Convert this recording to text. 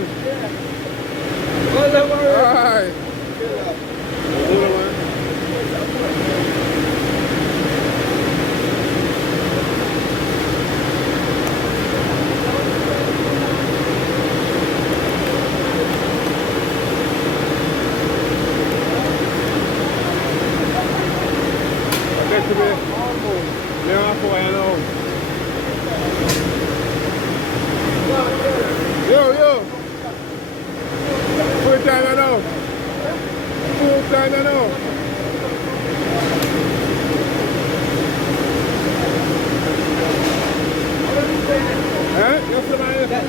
man. Alright. Duro, man. Okay, to be. Never for you know. Yo. Full time I know. Full time I know. Eh? Yes, man.